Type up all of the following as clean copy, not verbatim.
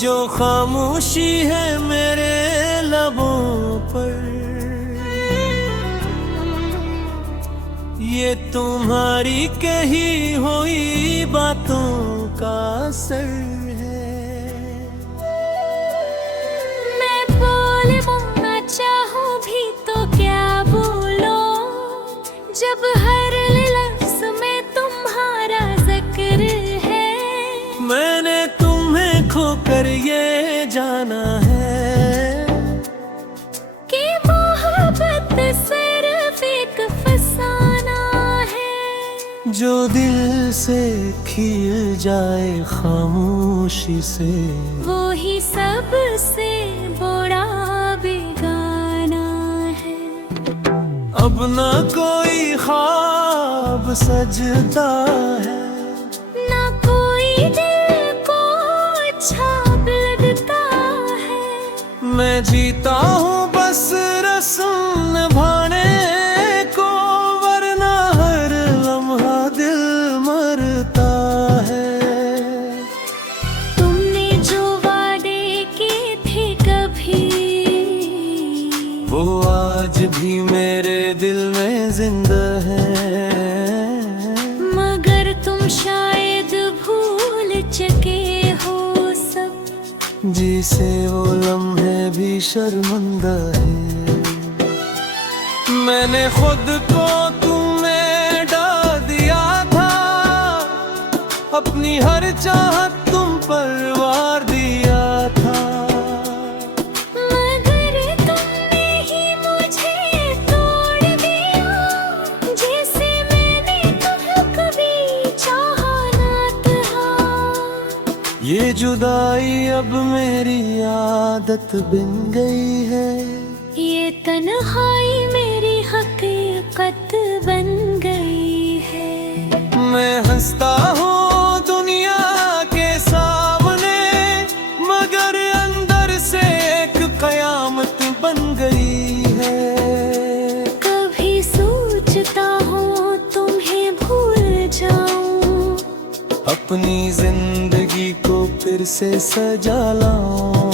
जो खामोशी है मेरे लबों पर, ये तुम्हारी कही हुई बातों का असर है। मैं बोलना चाहूँ भी तो क्या बोलूं, जब हर लफ्ज़ में तुम्हारा जिक्र है। मैंने तुम्हें खोकर ये जाना है कि मोहब्बत सिर्फ एक फसाना है, जो दिल से खिल जाए खामोशी से, वो ही सबसे बड़ा बेगाना है। अब ना कोई ख्वाब सजता है, ना कोई दिल को अच्छा लगता है। मैं जीता हूँ बस रस्म निभाने को, वरना हर लम्हा दिल मरता है। तुमने जो वादे किए थे कभी, वो आज भी मेरे दिल में जिंदा है, मगर तुम शायद भूल चुके हो सब, जिसे वो लम्हे भी शर्मिंदा है। मैंने खुद को तुम्हें डाल दिया था, अपनी हर चाहत तुम पर वार दिया था, मगर तुमने ही मुझे तोड़ दिया, जैसे मैंने तुम्हें कभी चाहा ना था। ये जुदाई अब मेरी आदत बन गई है, ये तन्हाई मेरी हकीकत बन गई है। मैं हंसता हूँ दुनिया के सामने, मगर अंदर से एक कयामत बन गई है। कभी सोचता हूँ तुम्हें भूल जाऊं, अपनी जिंदगी को फिर से सजा लाऊं,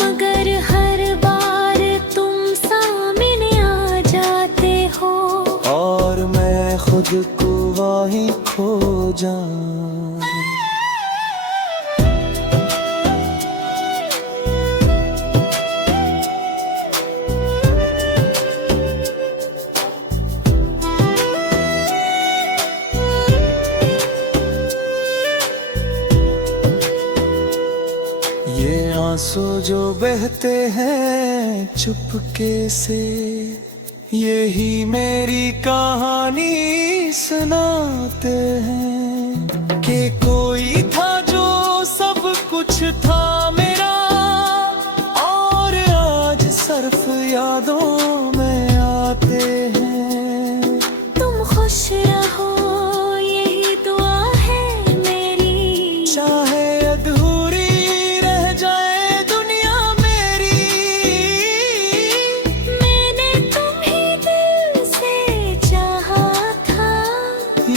मगर हर बार तुम सामने आ जाते हो, और मैं खुद को वहीं खो जाऊं। ये आंसू जो बहते हैं चुपके से, यही मेरी कहानी सुनाते हैं, कि कोई था जो सब कुछ था मेरा, और आज सिर्फ यादों में आते हैं। तुम खुश रहो यही दुआ है मेरी, चाहे अधूरी रह जाए दुनिया मेरी, मैंने तुम्हें दिल से चाहा था।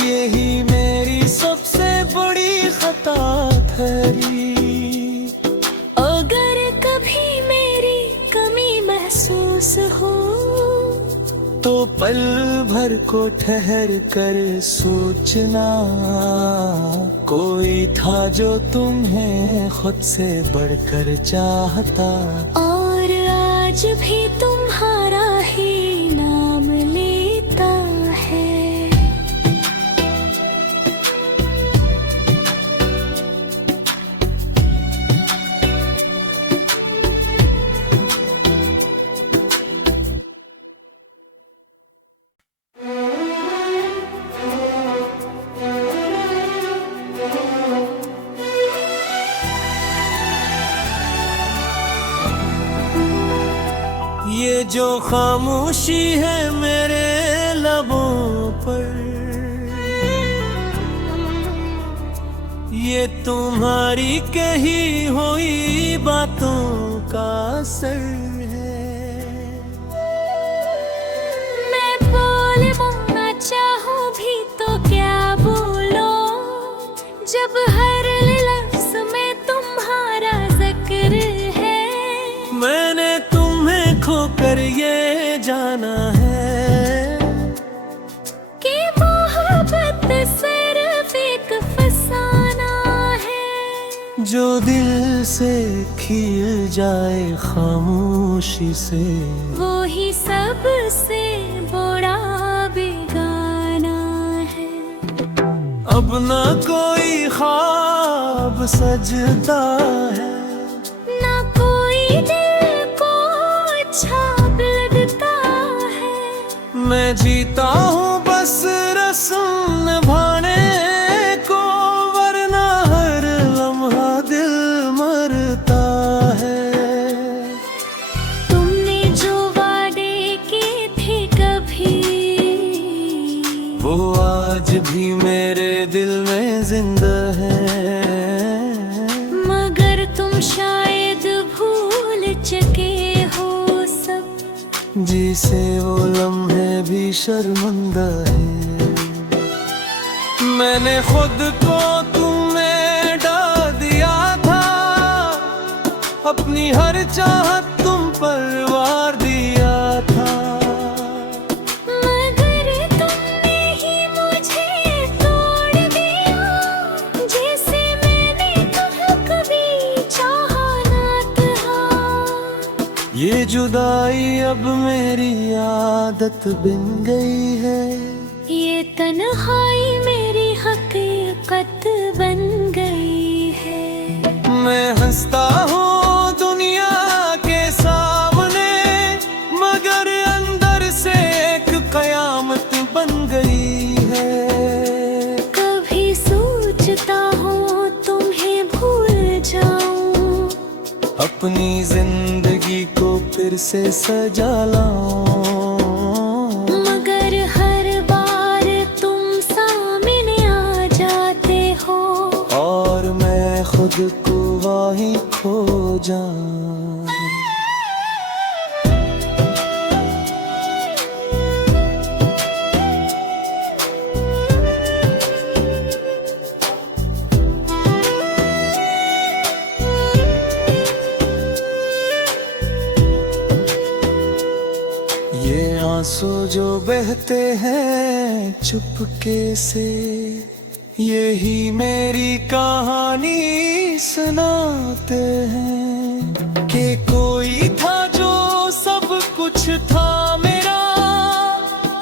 यही मेरी सबसे बड़ी खता ठहरी। अगर कभी मेरी कमी महसूस हो, तो पल भर को ठहर कर सोचना, कोई था जो तुम्हें खुद से बढ़कर चाहता, और आज भी तुम्हारा ही नाम लेता है। ये जो खामोशी है मेरे लबों पर, ये तुम्हारी कही हुई बातों का असर है। मैं बोलना चाहूँ भी तो क्या बोलूं, जब हर लफ्ज़ में तुम्हारा खोकर ये जाना है कि मोहब्बत सिर्फ एक फसाना है। जो दिल से खिल जाए खामोशी से, वो ही सबसे बड़ा बेगाना है। अब ना कोई ख्वाब सजता है, ना कोई दिल को अच्छा लगता है। मैं जीता हूँ बस रस्म निभाने को, वरना हर लम्हा दिल मरता है। तुमने जो वादे किए थे कभी, वो आज भी मेरे दिल में जिंदा है। मगर तुम शायद भूल चुके हो सब, जिसे वो लम्हे भी शर्मिंदा है। मैंने खुद को तुम्हें डाल दिया था, अपनी हर चाहत तुम पर वार दिया था। मगर तुमने ही मुझे तोड़ दिया, जैसे मैंने तुम्हें कभी चाहा ना था। ये जुदाई अब मेरी आदत बन गई है, ये तन्हाई मेरी हकीकत बन गई है। मैं हंसता हूँ दुनिया के सामने, मगर अंदर से एक कयामत बन गई है। कभी सोचता हूँ तुम्हें भूल जाऊं, अपनी जिंदगी को फिर से सजा लाऊं, मगर हर बार तुम सामने आ जाते हो, और मैं खुद को वहीं खो जाऊं। ये आंसू जो बहते हैं चुपके से, यही मेरी कहानी सुनाते हैं। कि कोई था जो सब कुछ था मेरा,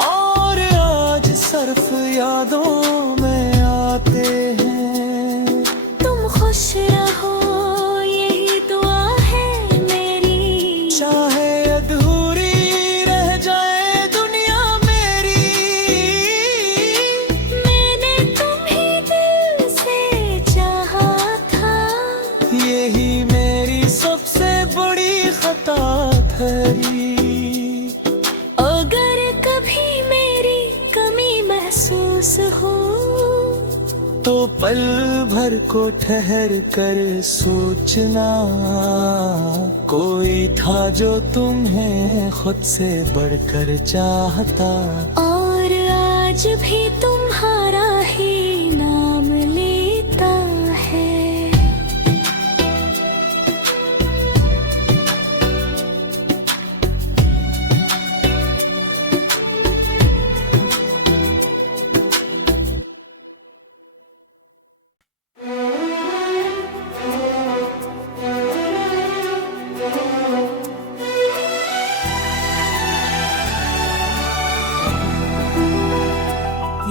और आज सिर्फ यादों में आते हैं। तुम खुश रहो यही दुआ है मेरी, चाहे अधूरी रह जाए दुनिया मेरी, मैंने तुम्हें दिल से चाहा था। यही मेरी सबसे बड़ी खता ठहरी। अगर कभी मेरी कमी महसूस हो, तो पल भर को ठहर कर सोचना, कोई था जो तुम्हें खुद से बढ़कर चाहता, और आज भी तुम्हारा ही नाम लेता है।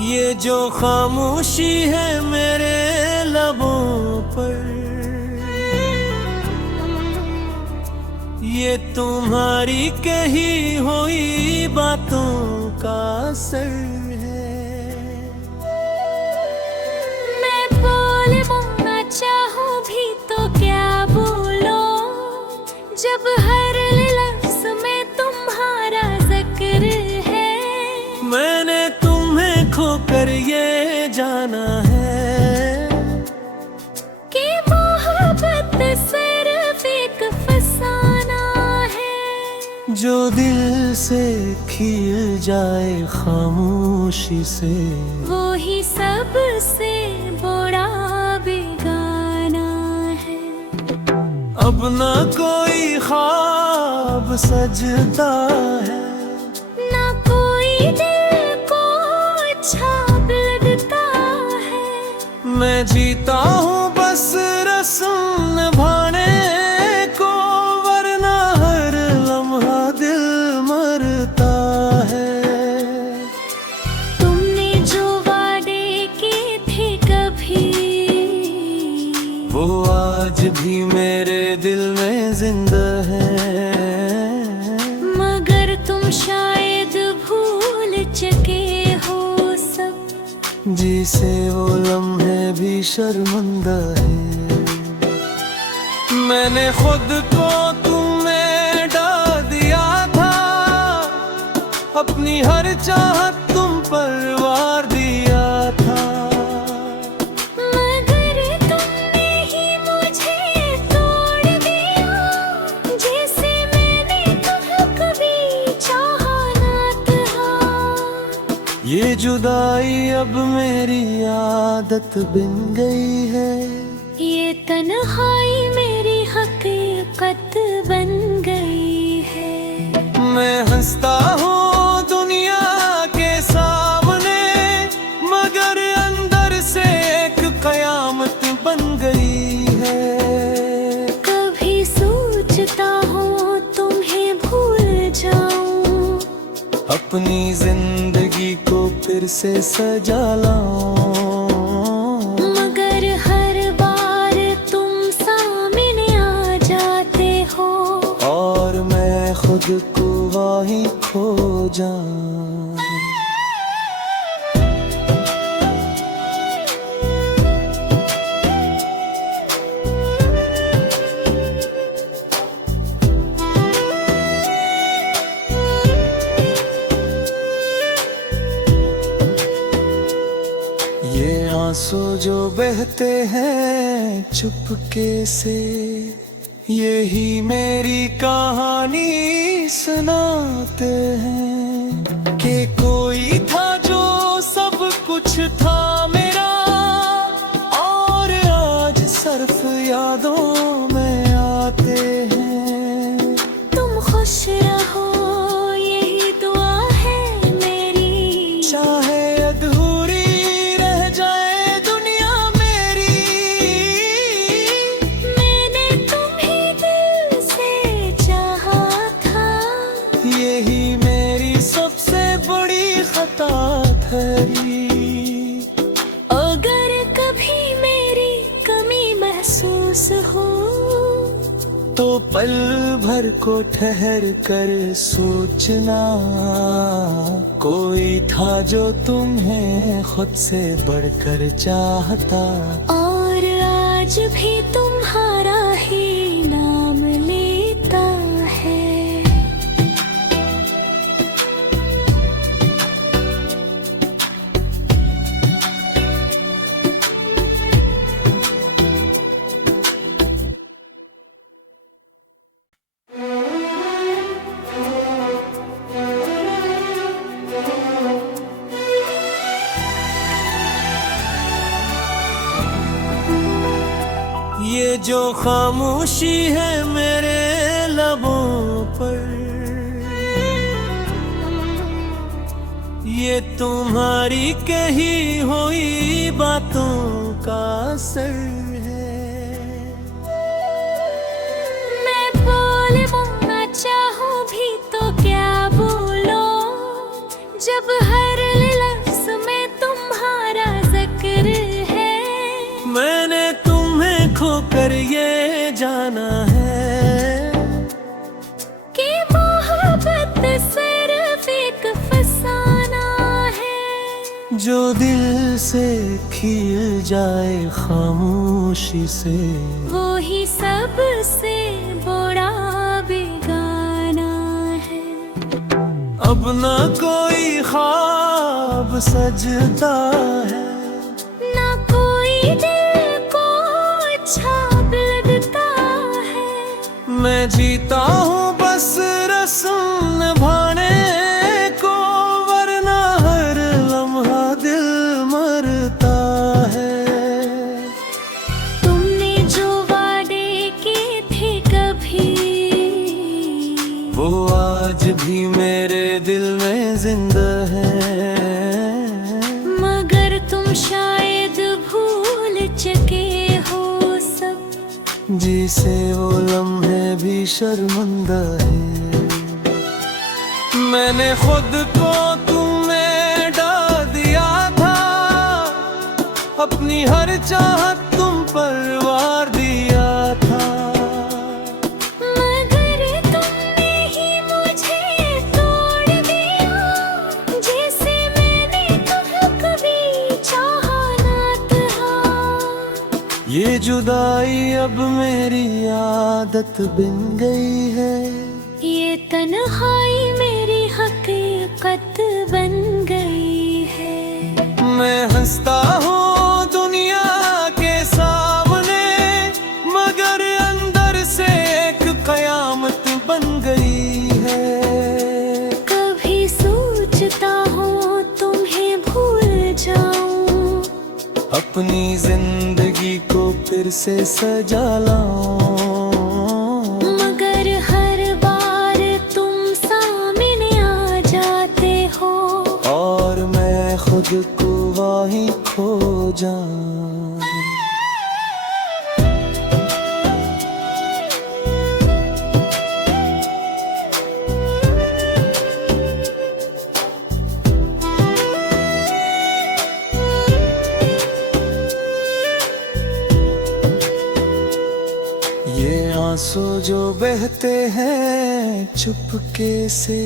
ये जो खामोशी है मेरे लबों पर, ये तुम्हारी कही हुई बातों का असर है। मैं बोल बोलना चाहूँ भी तो क्या बोलूं, जब हर लफ्ज में तुम्हारा जिक्र है। मैंने तुम्हें खोकर ये जाना है कि मोहब्बत सिर्फ एक फसाना है। जो दिल से खिल जाए खामोशी से, वो ही सबसे बड़ा बेगाना है। अब ना कोई ख्वाब ख्वाब सजता है। ना कोई दिल को अच्छा लगता है। मैं जीता हूँ बस रस्म निभाने को, वरना हर लम्हा दिल मरता है। तुमने जो वादे किए थे कभी, वो आज भी मेरे दिल में जिंदा है। मगर तुम शायद भूल चुके हो सब, जिसे वो लम्हे भी शर्मिंदा है। मैंने खुद को तुम में डाल दिया था, अपनी हर चाहत तुम पर वार दिया था। मगर तुमने ही मुझे तोड़ दिया, जैसे मैंने तुम्हें कभी चाहा ना था। ये जुदाई अब मेरी आदत बन गई है। ये तन्हाई मेरी हकीकत बन गई है। मैं हंसता हूँ दुनिया के सामने, मगर अंदर से एक कयामत बन गई है। कभी सोचता हूँ तुम्हें भूल जाऊं, अपनी जिंदगी को फिर से सजा लाऊं। मगर हर बार तुम सामने आ जाते हो, और मैं खुद को वहीं खो जाऊं। ये आंसू जो बहते हैं चुपके से, यही मेरी कहानी सुनाते हैं। कि कोई था जो सब कुछ था मेरा, और आज सिर्फ यादों में आते हैं। तुम खुश रहो यही दुआ है मेरी, चाहे अधूरी रह जाए दुनिया मेरी। मैंने तुम्हें दिल से चाहा था, यही मेरी सबसे बड़ी खता ठहरी। अगर कभी मेरी कमी महसूस हो, तो पल भर को ठहर कर सोचना, कोई था जो तुम्हें खुद से बढ़कर चाहता। और आज भी तुम्हारा ही नाम लेता है। ये जो खामोशी है मेरे लबों पर, ये तुम्हारी कही हुई बातों का असर है। मैं बोलना चाहूँ भी तो क्या बोलूं, जब हर लफ्ज में तुम्हारा जिक्र है। मैंने तुम्हें खोकर ये जाना है कि मोहब्बत सिर्फ एक फसाना है, जो दिल से खिल जाए खामोशी से। वो ही सबसे बड़ा बेगाना है। अब ना कोई ख्वाब सजता है, ना कोई दिल को अच्छा लगता है। मैं जीता हूँ बस रस्म निभाने को, वरना हर लम्हा दिल मरता है। तुमने जो वादे किए थे कभी, वो आज भी मेरे दिल में जिंदा है। मगर तुम शायद भूल चुके हो सब, जिसे वो लम्हे भी शर्मिंदा है। मैंने खुद को तुम्हें डाल दिया था, अपनी हर चाहत तुम पर वार दिया था। मगर तुमने ही मुझे तोड़ दिया, जैसे मैंने तुम्हें कभी चाहा ना था। ये जुदाई अब मेरी आदत बन गई है, ये तन्हाई मेरी हकीकत बन गई है। मैं हंसता हूँ दुनिया के सामने, मगर अंदर से एक कयामत बन गई है। कभी सोचता हूँ तुम्हें भूल जाऊं, अपनी जिंदगी को फिर से सजा लाऊं, मगर हर बार तुम सामने आ जाते हो और मैं खुद को वहीं खो जाऊं। ये आंसू जो बहते हैं चुपके से,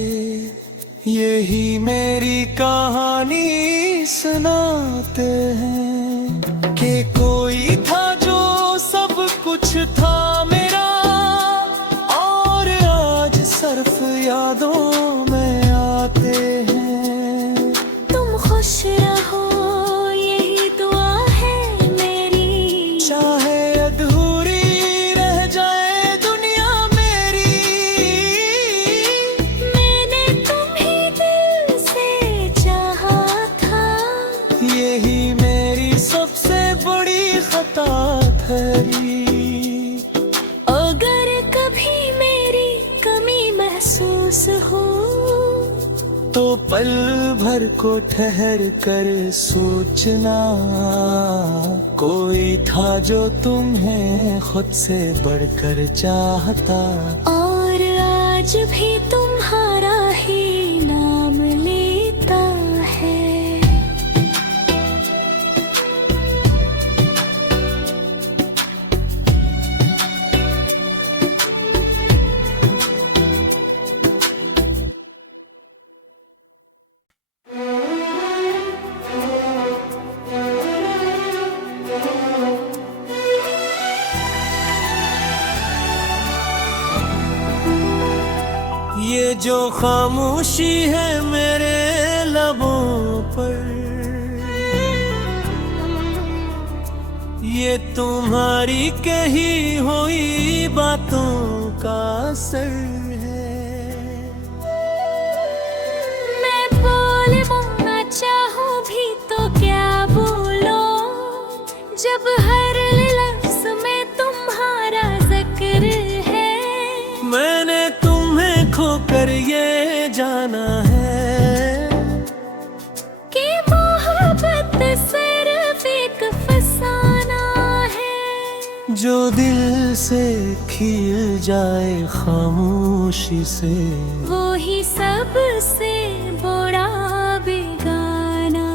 यही मेरी कहानी सुनाते हैं। कि कोई था जो सब कुछ था मेरा, और आज सिर्फ यादों में आते हैं। तुम खुश रहो यही दुआ है मेरी, चाहे अधूरी रह जाए दुनिया मेरी। मैंने तुम्हें दिल से चाहा था, यही मेरी सबसे बड़ी खता ठहरी। अगर कभी मेरी कमी महसूस हो, तो पल भर को ठहर कर सोचना, कोई था जो तुम्हें खुद से बढ़कर चाहता। और आज भी तुम्हारा ही नाम लेता है। ये जो खामोशी है मेरे लबों पर, ये तुम्हारी कही हुई बातों का असर है। मैं बोलना चाहूँ भी तो क्या बोलूं, जब हर लफ्ज़ में तुम्हारा जिक्र है। मैंने तुम्हें खोकर ये जाना है कि मोहब्बत सिर्फ एक फसाना है, जो दिल से खिल जाए खामोशी से, वो ही सबसे बड़ा बेगाना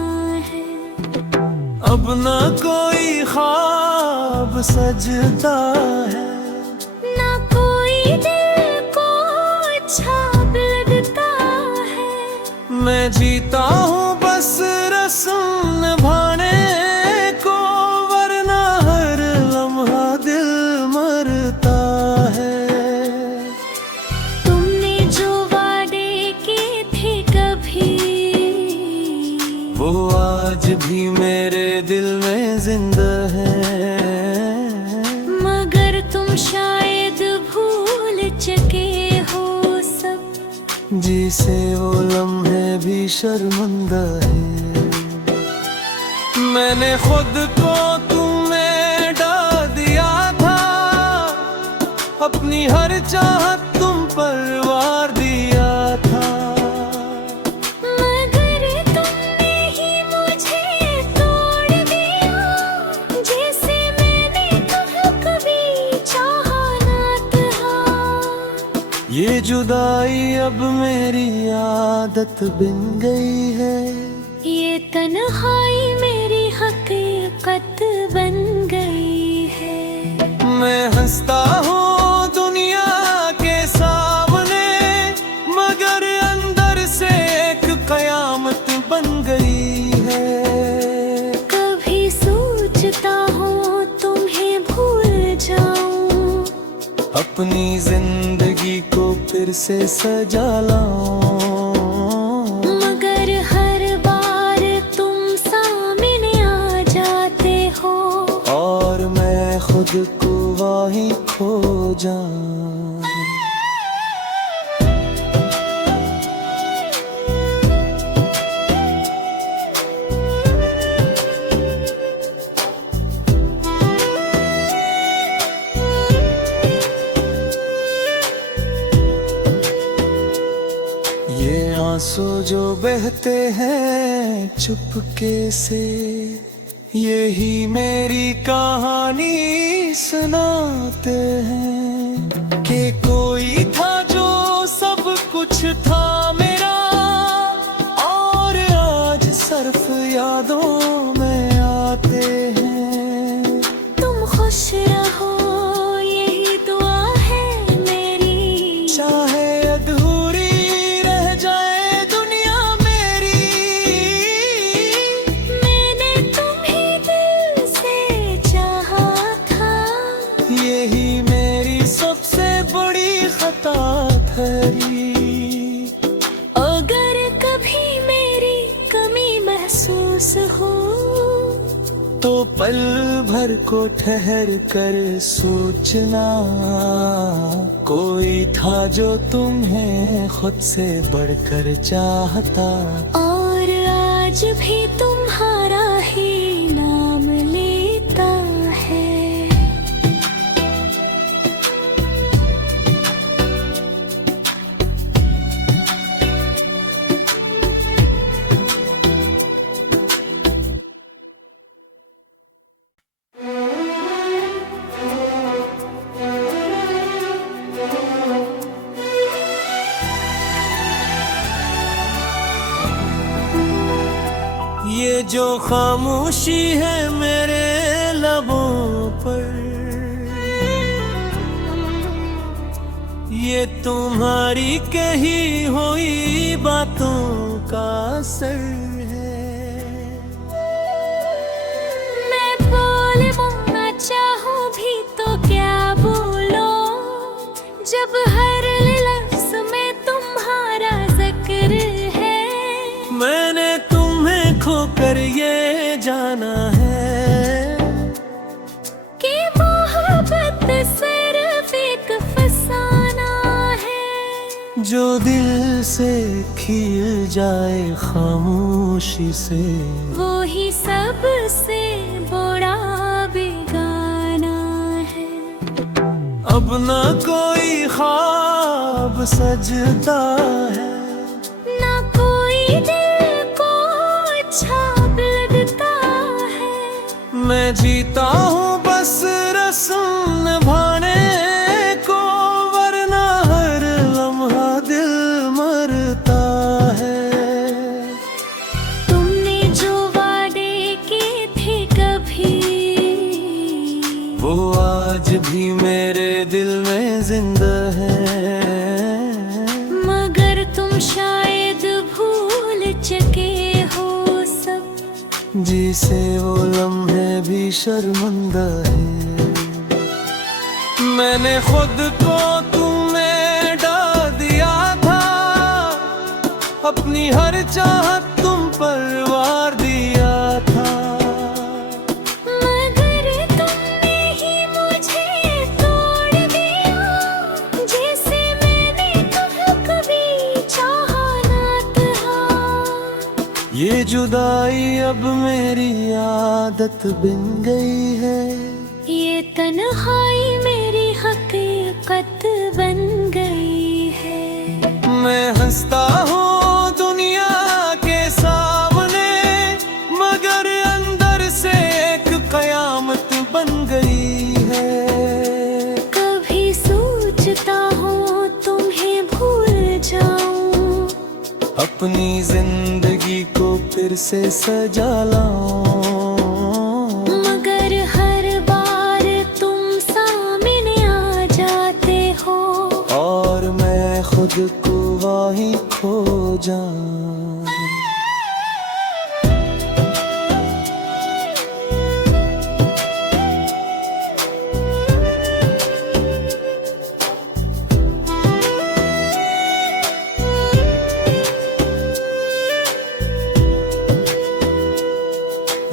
है। अब ना कोई ख्वाब सजता है, ना कोई दिल को अच्छा लगता है। मैं जीता हूँ बस रस्म निभाने को, वरना हर लम्हा दिल मरता है। तुमने जो वादे किए थे कभी, वो आज भी मेरे दिल में जिंदा है। मगर तुम शायद भूल चुके हो सब, जिसे वो लम्हे भी शर्मिंदा है। मैंने खुद को तुम्हें डाल दिया था, अपनी हर चाहत तुम पर वार ये जुदाई अब मेरी आदत बन गई है, ये तन्हाई मेरी हकीकत बन गई है। मैं हंसता हूँ दुनिया के सामने, मगर अंदर से एक कयामत बन गई है। कभी सोचता हूँ तुम्हें भूल जाऊं, अपनी जिंदगी को फिर से सजा लाऊं, मगर हर बार तुम सामने आ जाते हो और मैं खुद को वहीं खो जाऊं। ये आंसू जो बहते हैं चुपके से, यही मेरी कहानी सुनाते हैं कि कोई था जो सब कुछ था मेरा, और आज सिर्फ यादों में आते हैं। तुम खुश रहो यही दुआ है मेरी, चाहे अधूरी रह जाए दुनिया मेरी, मैंने तुम्हें दिल से चाहा था, यही मेरी सबसे बड़ी खता ठहरी। अगर कभी मेरी कमी महसूस हो तो पल भर को ठहर कर सोचना, कोई था जो तुम्हें खुद से बढ़कर चाहता, और आज भी तुम्हारा ही नाम लेता है। ये जो खामोशी है मेरे लबों पर, ये तुम्हारी कही हुई बातों का असर है। मैं बोलना चाहूँ भी तो क्या बोलूं, जब हर लफ्ज़ में तुम्हारा जिक्र है। मैंने तुम्हें खोकर ये जाना है कि मोहब्बत सिर्फ एक फसाना है, जो दिल से खिल जाए खामोशी से, वो ही सबसे बड़ा बेगाना है। अब ना कोई ख्वाब सजता है, ना कोई दिल को अच्छा लगता है। मैं जीता हूँ बस रस्म निभाने को, वरना हर लम्हा दिल मरता है। तुमने जो वादे किए थे कभी, वो आज भी मेरे दिल में जिंदा है, मगर तुम शायद भूल चुके हो सब, जिसे वो लम्हे भी शर्मिंदा है। मैंने खुद को तुम्हें डाल दिया था, अपनी हर चाहत तुम पर वार दिया था, मगर तुमने ही मुझे तोड़ दिया, जैसे मैंने तुम्हें कभी चाहा ना था। ये जुदाई अब मेरी आदत बन गई है, ये तन्हाई मेरी हकीकत बन गई है। मैं हंसता हूँ दुनिया के सामने, मगर अंदर से एक कयामत बन गई है। कभी सोचता हूँ तुम्हें अपनी जिंदगी को फिर से सजा लाऊं। मगर हर बार तुम सामने आ जाते हो और मैं खुद को वहीं खो जाऊं।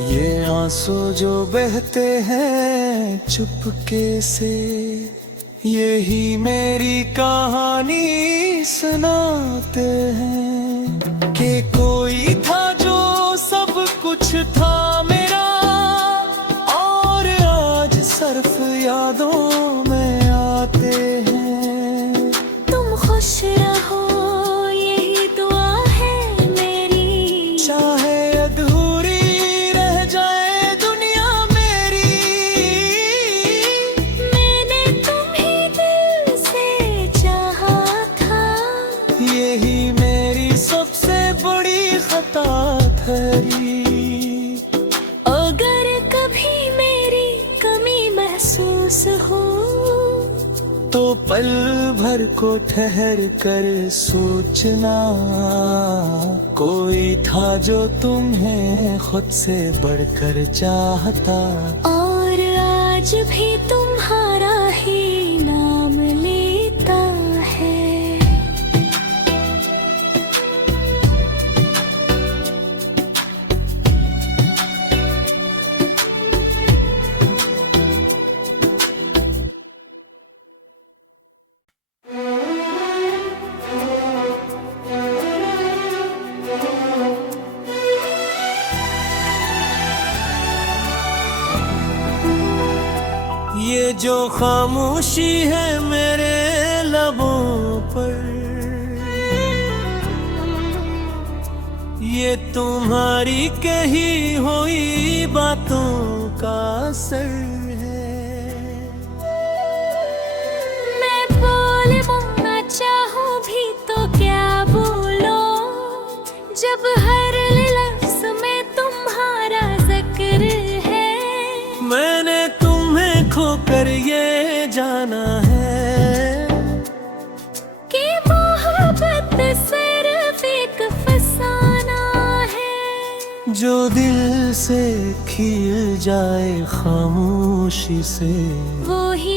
ये आंसू जो बहते हैं चुपके से, यही मेरी कहानी सुनाते हैं कि कोई था जो सब कुछ था मेरा, और आज सिर्फ यादों में आते हैं। तुम खुश रहो यही दुआ है मेरी, चाहे अधूरी रह जाए दुनिया मेरी, मैंने तुम्हें दिल से चाहा था, यही मेरी सबसे बड़ी खता ठहरी। अगर कभी मेरी कमी महसूस हो तो पल भर को ठहर कर सोचना, कोई था जो तुम्हें खुद से बढ़कर चाहता, और आज भी तुम्हारा ही नाम लेता है। ये जो खामोशी है मेरे लबों पर, ये तुम्हारी कही हुई बातों का असर है। मैं बोलना चाहूँ भी तो क्या बोलूं, जब हर लफ्ज़ में तुम्हारा जिक्र है। मैंने तुम्हें खोकर ये जाना है कि मोहब्बत सिर्फ एक फसाना है, जो दिल से खिल जाए खामोशी से, वो ही